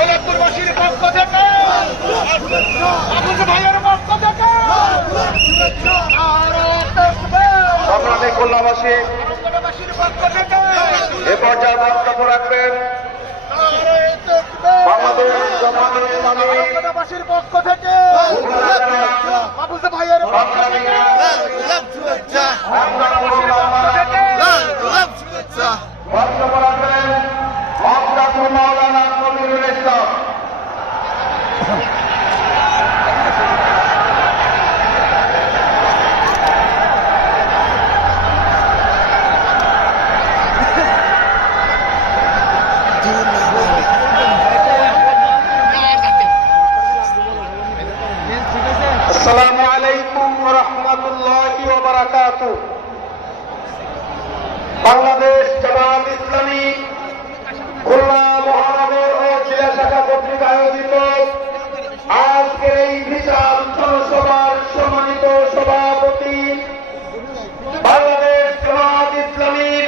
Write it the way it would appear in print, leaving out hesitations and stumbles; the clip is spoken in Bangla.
সৈয়দপুরবাসীর পক্ষ থেকে, মাহফুজ ভাইয়ের পক্ষ থেকে সংগ্রামী খুলনাবাসী আনন্দবাসীর পক্ষ থেকে এ পর্যায়ে বক্তব্য রাখবেন বাংলাদেশ জামায়াতে ইসলামী আনন্দবাসীর পক্ষ থেকে মাহফুজ ভাইয়ের পক্ষ থেকে বক্তব্য রাখবেন মমতাজুল মাওলানা কবিরুল ইসলাম। আসসালামু আলাইকুম ওয়া রাহমাতুল্লাহি ওয়া বারাকাতুহু। বাংলাদেশ